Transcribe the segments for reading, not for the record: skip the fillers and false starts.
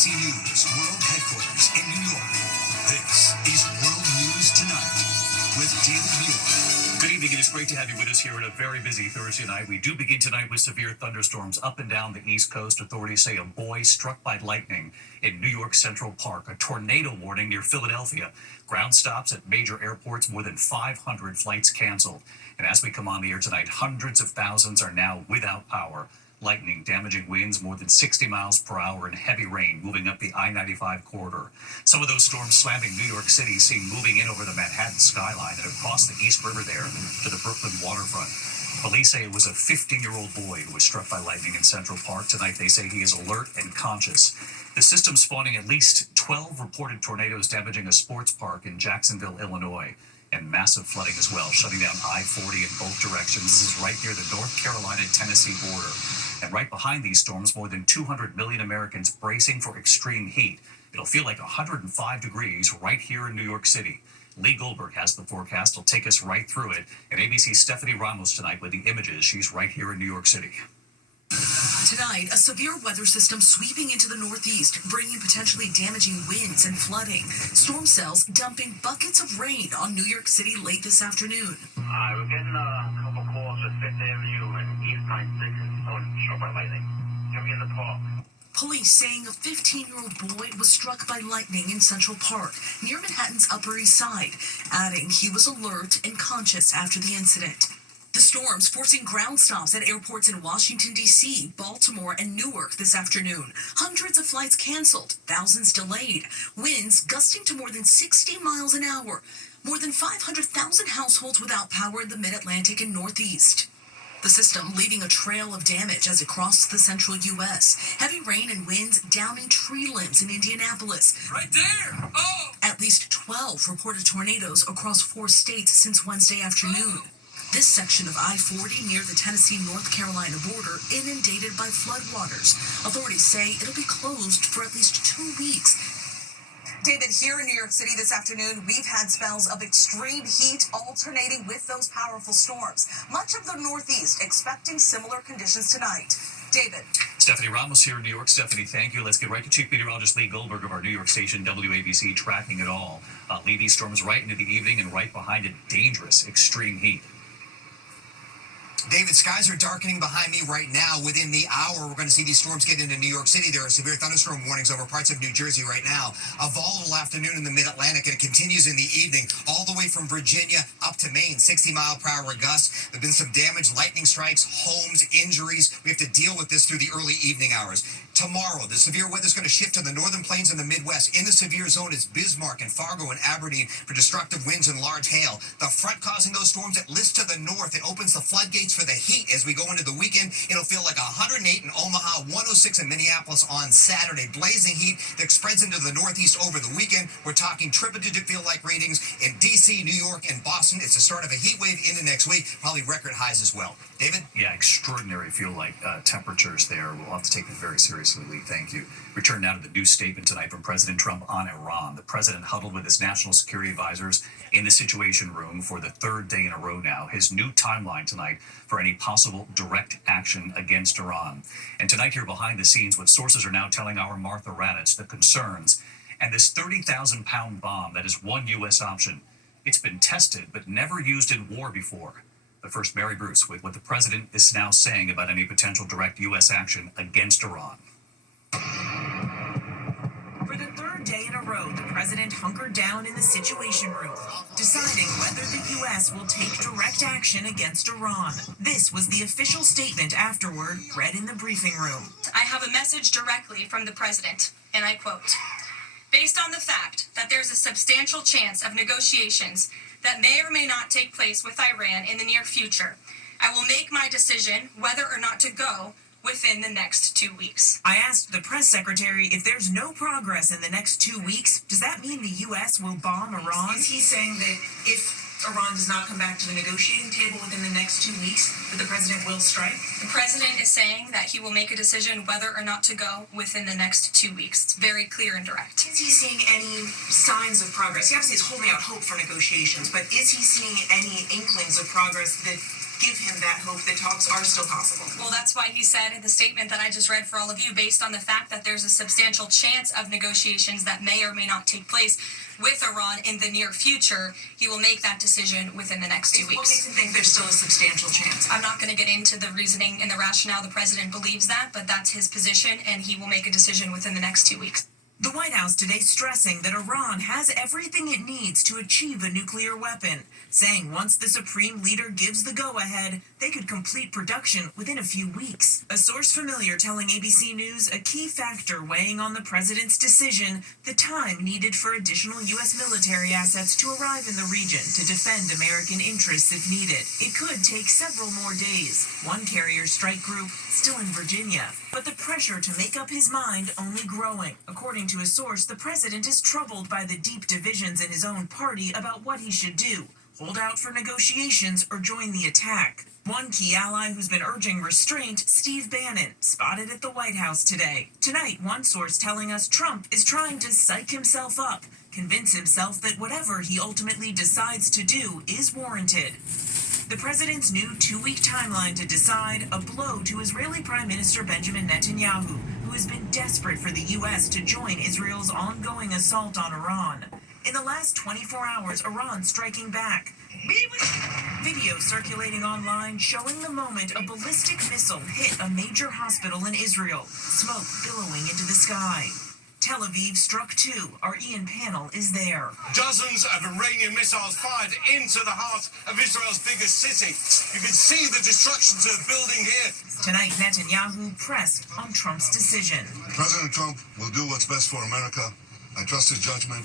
ABC News World Headquarters in New York. This is World News Tonight with David Muir. Good evening. It is great to have you with us here on a very busy Thursday night. We do begin tonight with severe thunderstorms up and down the East Coast. Authorities say a boy struck by lightning in New York Central Park. A tornado warning near Philadelphia. Ground stops at major airports. More than 500 flights canceled. And as we come on the air tonight, hundreds of thousands are now without power. Lightning, damaging winds more than 60 miles per hour, and heavy rain moving up the I-95 corridor. Some of those storms slamming New York City seen moving in over the Manhattan skyline and across the East River there to the Brooklyn waterfront. Police say it was a 15-year-old boy who was struck by lightning in Central Park. Tonight they say he is alert and conscious. The system spawning at least 12 reported tornadoes damaging a sports park in Jacksonville, Illinois. And massive flooding as well, shutting down I-40 in both directions. This is right near the North Carolina-Tennessee border. And right behind these storms, more than 200 million Americans bracing for extreme heat. It'll feel like 105 degrees right here in New York City. Lee Goldberg has the forecast. He'll take us right through it. And ABC's Stephanie Ramos tonight with the images. She's right here in New York City. Tonight, a severe weather system sweeping into the Northeast, bringing potentially damaging winds and flooding. Storm cells dumping buckets of rain on New York City late this afternoon. We're getting a couple calls at Fifth Avenue and East 96 and someone struck by lightning. Coming in the park. Police saying a 15-year-old boy was struck by lightning in Central Park, near Manhattan's Upper East Side, adding he was alert and conscious after the incident. The storms forcing ground stops at airports in Washington, D.C., Baltimore, and Newark this afternoon. Hundreds of flights canceled, thousands delayed. Winds gusting to more than 60 miles an hour. More than 500,000 households without power in the Mid-Atlantic and Northeast. The system leaving a trail of damage as it crossed the central U.S. Heavy rain and winds downing tree limbs in Indianapolis. Right there! Oh! At least 12 reported tornadoes across 4 states since Wednesday afternoon. This section of I-40 near the Tennessee-North Carolina border inundated by floodwaters. Authorities say it'll be closed for at least 2 weeks. David, here in New York City this afternoon, we've had spells of extreme heat alternating with those powerful storms. Much of the Northeast expecting similar conditions tonight. David. Stephanie Ramos here in New York. Stephanie, thank you. Let's get right to Chief Meteorologist Lee Goldberg of our New York station, WABC, tracking it all. Lee, these storms right into the evening and right behind it, dangerous, extreme heat. David, skies are darkening behind me right now. Within the hour, we're going to see these storms get into New York City. There are severe thunderstorm warnings over parts of New Jersey right now. A volatile afternoon in the Mid-Atlantic, and it continues in the evening, all the way from Virginia up to Maine. 60-mile-per-hour gusts. There have been some damage, lightning strikes, homes, injuries. We have to deal with this through the early evening hours. Tomorrow, the severe weather is going to shift to the northern plains and the Midwest. In the severe zone is Bismarck and Fargo and Aberdeen for destructive winds and large hail. The front causing those storms, it lifts to the north. It opens the floodgates for the heat as we go into the weekend. It'll feel like 108 in Omaha, 106 in Minneapolis on Saturday. Blazing heat that spreads into the Northeast over the weekend. We're talking triple-digit feel-like readings in D.C., New York, and Boston. It's the start of a heat wave into next week. Probably record highs as well. David? Yeah, extraordinary feel-like temperatures there. We'll have to take this very seriously, Lee. Thank you. Return now to the new statement tonight from President Trump on Iran. The president huddled with his national security advisors in the Situation Room for the third day in a row now. His new timeline tonight for any possible direct action against Iran. And tonight here behind the scenes, what sources are now telling our Martha Raddatz, the concerns. And this 30,000-pound bomb that is one U.S. option. It's been tested but never used in war before. But first, Mary Bruce with what the president is now saying about any potential direct U.S. action against Iran. For the third day in a row, the president hunkered down in the Situation Room, deciding whether the U.S. will take direct action against Iran. This was the official statement afterward, read in the briefing room. I have a message directly from the president, and I quote, "Based on the fact that there's a substantial chance of negotiations that may or may not take place with Iran in the near future, I will make my decision whether or not to go within the next 2 weeks." I asked the press secretary if there's no progress in the next 2 weeks, does that mean the U.S. will bomb Iran? Is he saying that if Iran does not come back to the negotiating table within the next 2 weeks, that the president will strike? The president is saying that he will make a decision whether or not to go within the next 2 weeks. It's very clear and direct. Is he seeing any signs of progress? He obviously is holding out hope for negotiations, but is he seeing any inklings of progress that give him that hope that talks are still possible? Well, that's why he said in the statement that I just read for all of you, based on the fact that there's a substantial chance of negotiations that may or may not take place with Iran in the near future, he will make that decision within the next 2 What weeks. makes him think there's still a substantial chance? I'm not going to get into the reasoning and the rationale the president believes that, but that's his position, and he will make a decision within the next 2 weeks. The White House today stressing that Iran has everything it needs to achieve a nuclear weapon, saying once the supreme leader gives the go-ahead, they could complete production within a few weeks. A source familiar telling ABC News a key factor weighing on the president's decision, the time needed for additional U.S. military assets to arrive in the region to defend American interests if needed. It could take several more days. One carrier strike group still in Virginia, but the pressure to make up his mind only growing. According to a source, the president is troubled by the deep divisions in his own party about what he should do: hold out for negotiations or join the attack. One key ally who's been urging restraint, Steve Bannon, spotted at the White House today. Tonight, one source telling us Trump is trying to psych himself up, convince himself that whatever he ultimately decides to do is warranted. The president's new 2-week timeline to decide, a blow to Israeli Prime Minister Benjamin Netanyahu, who has been desperate for the U.S. to join Israel's ongoing assault on Iran. In the last 24 hours, Iran striking back. Video circulating online showing the moment a ballistic missile hit a major hospital in Israel, smoke billowing into the sky. Tel Aviv struck too. Our Ian Panel is there. Dozens of Iranian missiles fired into the heart of Israel's biggest city. You can see the destruction to the building here. Tonight, Netanyahu pressed on Trump's decision. President Trump will do what's best for America. I trust his judgment.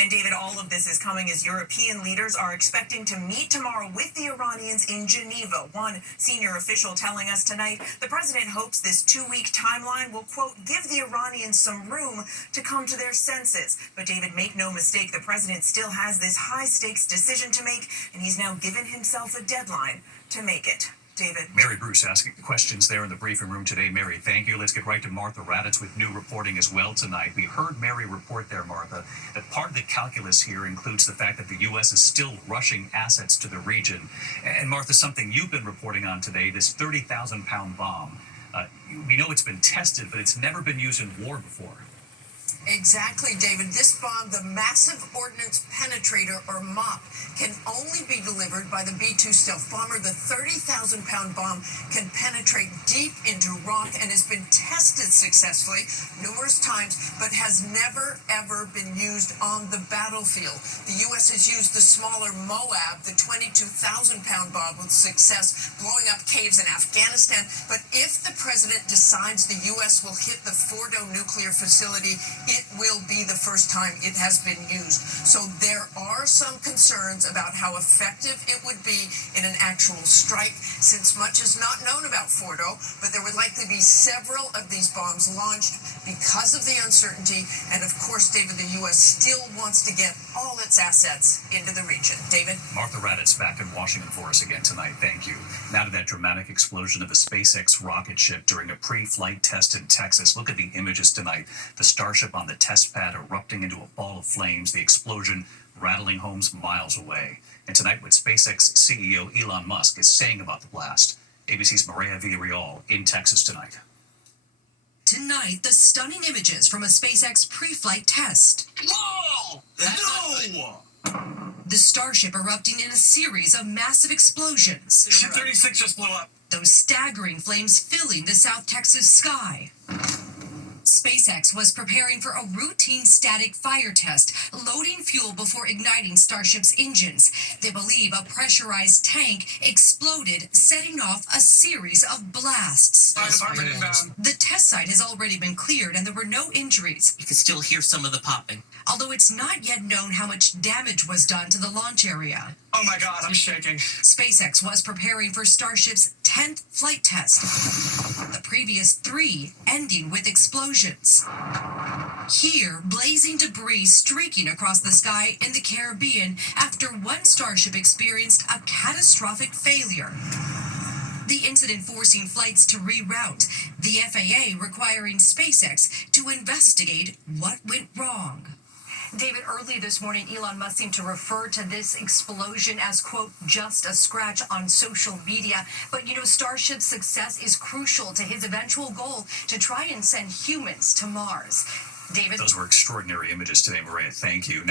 And David, all of this is coming as European leaders are expecting to meet tomorrow with the Iranians in Geneva. One senior official telling us tonight the president hopes this 2-week timeline will, quote, give the Iranians some room to come to their senses. But David, make no mistake, the president still has this high-stakes decision to make, and he's now given himself a deadline to make it. David. Mary Bruce asking questions there in the briefing room today. Mary, thank you. Let's get right to Martha Raddatz with new reporting as well tonight. We heard Mary report there, Martha, that part of the calculus here includes the fact that the U.S. is still rushing assets to the region. And Martha, something you've been reporting on today, this 30,000-pound bomb. We know it's been tested, but it's never been used in war before. Exactly, David. This bomb, the Massive Ordnance Penetrator, or MOP, can only be delivered by the B-2 stealth bomber. The 30,000-pound bomb can penetrate deep into rock and has been tested successfully numerous times, but has never, ever been used on the battlefield. The U.S. has used the smaller Moab, the 22,000-pound bomb, with success, blowing up caves in Afghanistan. But if the president decides the U.S. will hit the Fordo nuclear facility, it will be the first time it has been used. So there are some concerns about how effective it would be in an actual strike, since much is not known about Fordo, but there would likely be several of these bombs launched because of the uncertainty. And of course, David, the U.S. still wants to get all its assets into the region. David? Martha Raddatz back in Washington for us again tonight. Thank you. Now to that dramatic explosion of a SpaceX rocket ship during a pre-flight test in Texas. Look at the images tonight. The Starship on the test pad erupting into a ball of flames, the explosion rattling homes miles away. And tonight, what SpaceX CEO Elon Musk is saying about the blast. ABC's Maria Villarreal in Texas tonight. Tonight, the stunning images from a SpaceX pre-flight test. Whoa! No! The Starship erupting in a series of massive explosions. Ship 36 just blew up. Those staggering flames filling the South Texas sky. SpaceX was preparing for a routine static fire test, loading fuel before igniting Starship's engines. They believe a pressurized tank exploded, setting off a series of blasts. Fire department inbound. The test site has already been cleared and there were no injuries. You can still hear some of the popping. Although it's not yet known how much damage was done to the launch area. Oh my God, I'm shaking. SpaceX was preparing for Starship's 10th flight test. The previous 3 ending with explosions. Here, blazing debris streaking across the sky in the Caribbean after one Starship experienced a catastrophic failure. The incident forcing flights to reroute, the FAA requiring SpaceX to investigate what went wrong. David, early this morning, Elon Musk seemed to refer to this explosion as, quote, just a scratch on social media. But, Starship's success is crucial to his eventual goal to try and send humans to Mars. David? Those were extraordinary images today, Maria. Thank you. Now